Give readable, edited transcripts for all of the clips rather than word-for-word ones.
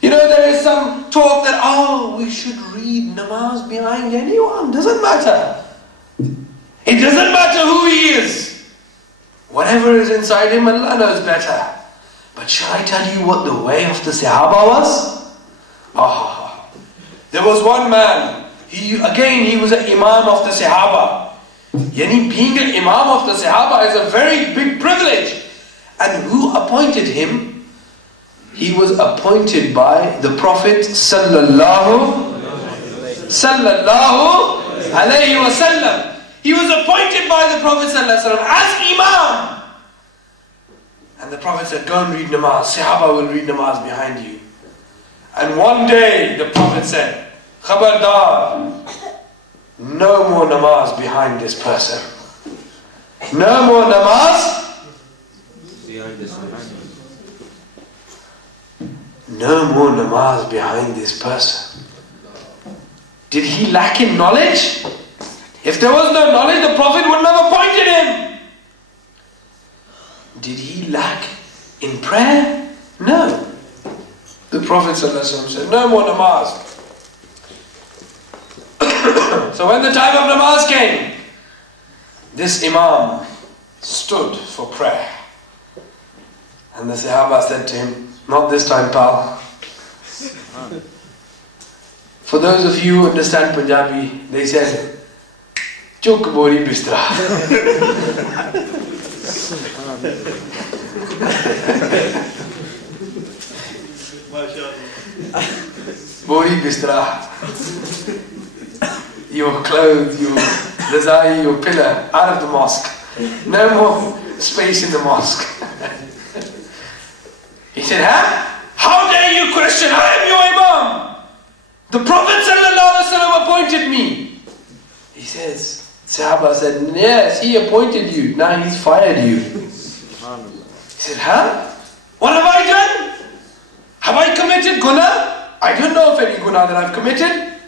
You know, there is some talk that, oh, we should read namaz behind anyone. Doesn't matter. It doesn't matter who he is. Whatever is inside him, Allah knows better. But shall I tell you what the way of the Sahaba was? Ah, there was one man. He was an Imam of the Sahaba. Yani being an Imam of the Sahaba is a very big privilege. And who appointed him? He was appointed by the Prophet sallallahu alayhi wasallam. He was appointed by the Prophet sallallahu alayhi wasallam as Imam. And the Prophet said, go and read namaz. Sahaba will read namaz behind you. And one day the Prophet said, Khabardar, no more namaz behind this person. No more namaz behind this person. No more namaz behind this person. Did he lack in knowledge? If there was no knowledge, the Prophet would not have appointed him. Did he lack in prayer? No. The Prophet ﷺ said, no more namaz. So when the time of namaz came, this Imam stood for prayer. And the Sahaba said to him, not this time, pal. For those of you who understand Punjabi, they said, Chuk bori bistra. Bori bistra. Your clothes, your lazai, your pillar, out of the mosque. No more space in the mosque. He said, huh? How dare you question? I am your Imam. The Prophet ﷺ appointed me. He says, Sahaba said, yes, he appointed you. Now he's fired you. He said, huh? What have I done? Have I committed guna? I don't know of any guna that I've committed.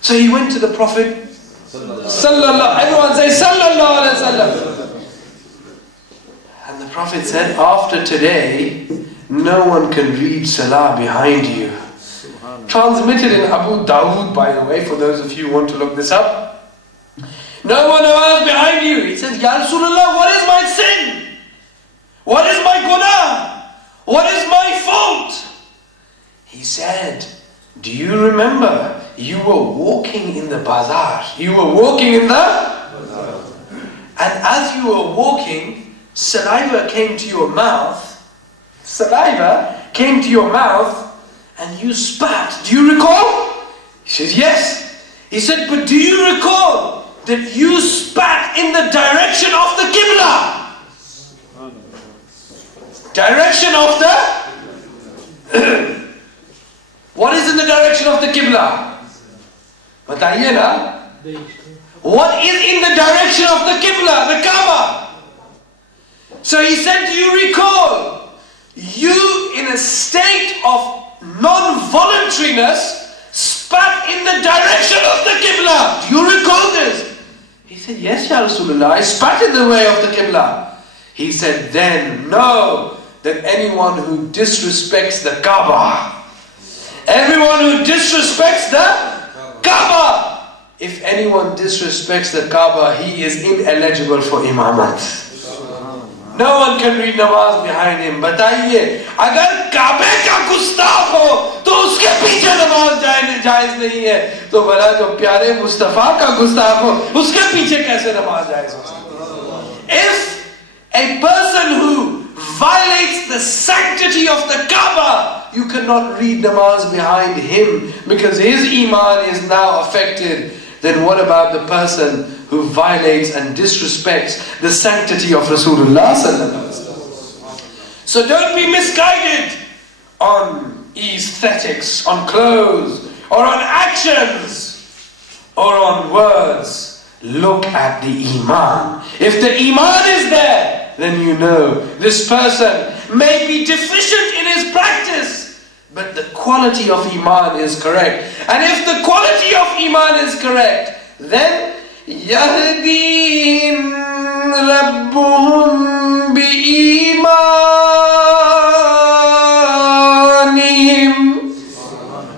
So he went to the Prophet Sallallahu. Everyone say Sallallahu Alaihi Wasallam. And the Prophet said, after today, no one can read Salah behind you. Transmitted in Abu Dawood, by the way, for those of you who want to look this up. No one was behind you. He says, Ya Rasulullah, what is my sin? What is my guna? What is my fault? He said, do you remember you were walking in the bazaar? You were walking in the bazaar. And as you were walking, saliva came to your mouth. Saliva came to your mouth and you spat. Do you recall? He says, yes. He said, but do you recall that you spat in the direction of the Qibla? Direction of the... What is in the direction of the Qibla? Bataiye na? What is in the direction of the Qibla, the Kaaba? So he said, do you recall? You, in a state of non-voluntariness, spat in the direction of the Qibla. Do you recall this? He said, yes, Ya Rasulullah, I spat in the way of the Qibla. He said, then know that anyone who disrespects the Kaaba, everyone who disrespects the Kaaba, if anyone disrespects the Kaaba, he is ineligible for imamat. No one can read namaz behind him. Bataiye, agar Kaaba ka gustakh ho, to uske piche namaz jaiz nahi hai. To bala jo pyare Mustafa ka gustakh ho, uske piche kaise namaz jaiz ho? If a person who violates the sanctity of the Kaaba, you cannot read namaz behind him because his iman is now affected, then what about the person who violates and disrespects the sanctity of Rasulullah sallallahu alaihi wasallam? So don't be misguided on aesthetics, on clothes, or on actions, or on words. Look at the Iman. If the Iman is there, then you know this person may be deficient in his practice, but the quality of Iman is correct. And if the quality of Iman is correct, then يَهْدِيهِمْ رَبُّهُمْ بِإِيمَانِهِمْ.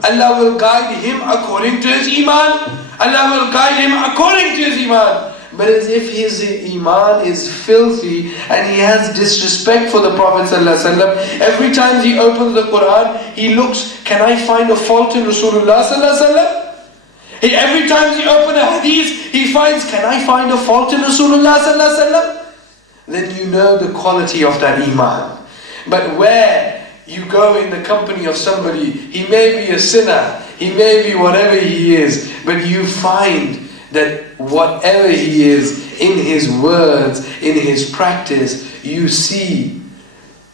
Allah will guide him according to his Iman. Allah will guide him according to his Iman. But as if his Iman is filthy and he has disrespect for the Prophet ﷺ, every time he opens the Quran, he looks, can I find a fault in Rasulullah ﷺ? Every time he opens a hadith, he finds, can I find a fault in Rasulullah ﷺ? Then you know the quality of that Iman. But where you go in the company of somebody, he may be a sinner, he may be whatever he is, but you find that whatever he is, in his words, in his practice, you see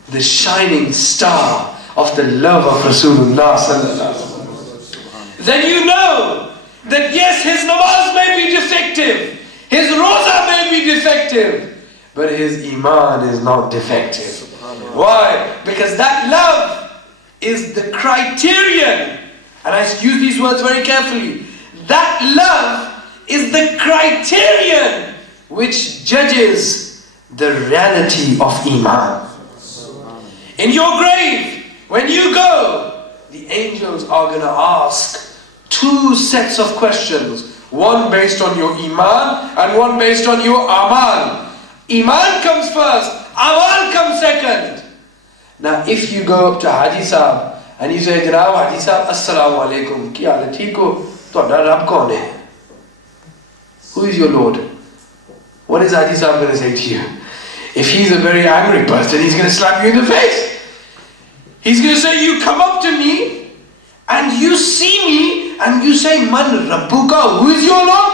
the shining star of the love of Rasulullah sallallahu alaihi wasallam. Then you know that yes, his namaz may be defective, his roza may be defective, but his iman is not defective. Why? Because that love is the criterion, and I use these words very carefully, that love is the criterion which judges the reality of Iman. In your grave, when you go, the angels are going to ask two sets of questions. One based on your Iman and one based on your Amal. Iman comes first, Amal comes second. Now if you go up to Haji Sahib and you say, Janab Haji Sahib, Assalamu alaikum, ki haal hai, theek ho? Tohada Rabb kaun hai? Who is your Lord? What is Haji Sahib going to say to you? If he's a very angry person, he's going to slap you in the face. He's going to say, you come up to me and you see me and you say, Man Rabbuka, who is your Lord?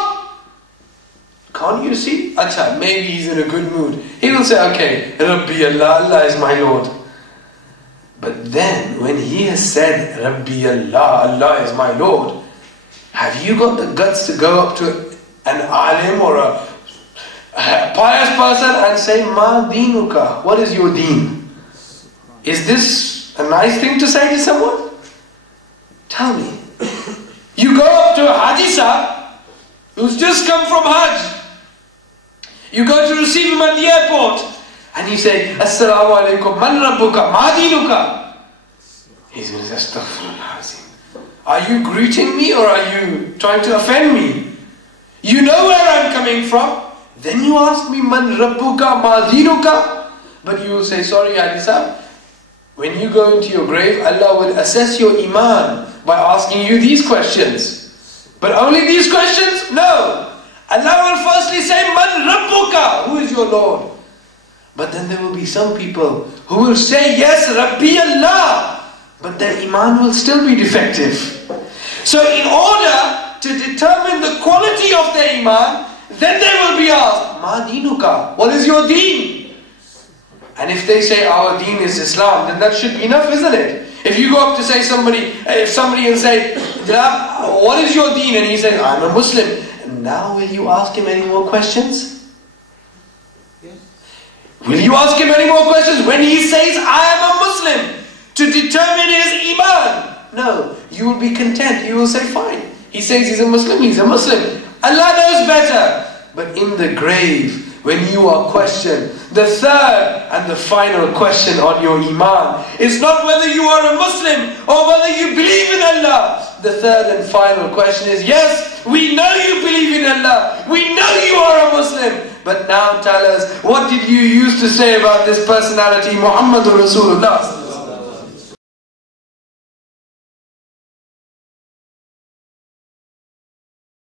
Can't you see? Acha, maybe he's in a good mood. He will say, okay, Rabbi Allah, Allah is my Lord. But then, when he has said, Rabbi Allah, Allah is my Lord, have you got the guts to go up to an alim or a pious person and say, Ma dinuka, what is your deen? Is this a nice thing to say to someone? Tell me. You go up to a Haji Sahib who's just come from Hajj. You go to receive him at the airport and you say, Assalamu alaikum, man rabbuka, ma dinuka. He's going to say, Astaghfirullah azim. Are you greeting me or are you trying to offend me? You know where I'm coming from. Then you ask me, Man Rabbuka, Ma Dinuka. But you will say, sorry Haji Sahib, when you go into your grave, Allah will assess your Iman by asking you these questions. But only these questions? No. Allah will firstly say, Man Rabbuka, who is your Lord? But then there will be some people who will say, yes, Rabbi Allah. But their Iman will still be defective. So in order to determine the quality of their Iman, then they will be asked, Ma dinuka, what is your deen? And if they say our deen is Islam, then that should be enough, isn't it? If you go up to say somebody and say, what is your deen? And he says, I'm a Muslim. Now will you ask him any more questions? Yes. Will you ask him any more questions when he says, I am a Muslim, to determine his Iman? No, you will be content. You will say, fine. He says he's a Muslim, he's a Muslim. Allah knows better. But in the grave, when you are questioned, the third and the final question on your Iman is not whether you are a Muslim or whether you believe in Allah. The third and final question is, yes, we know you believe in Allah. We know you are a Muslim. But now tell us, what did you used to say about this personality, Muhammadur Rasulullah?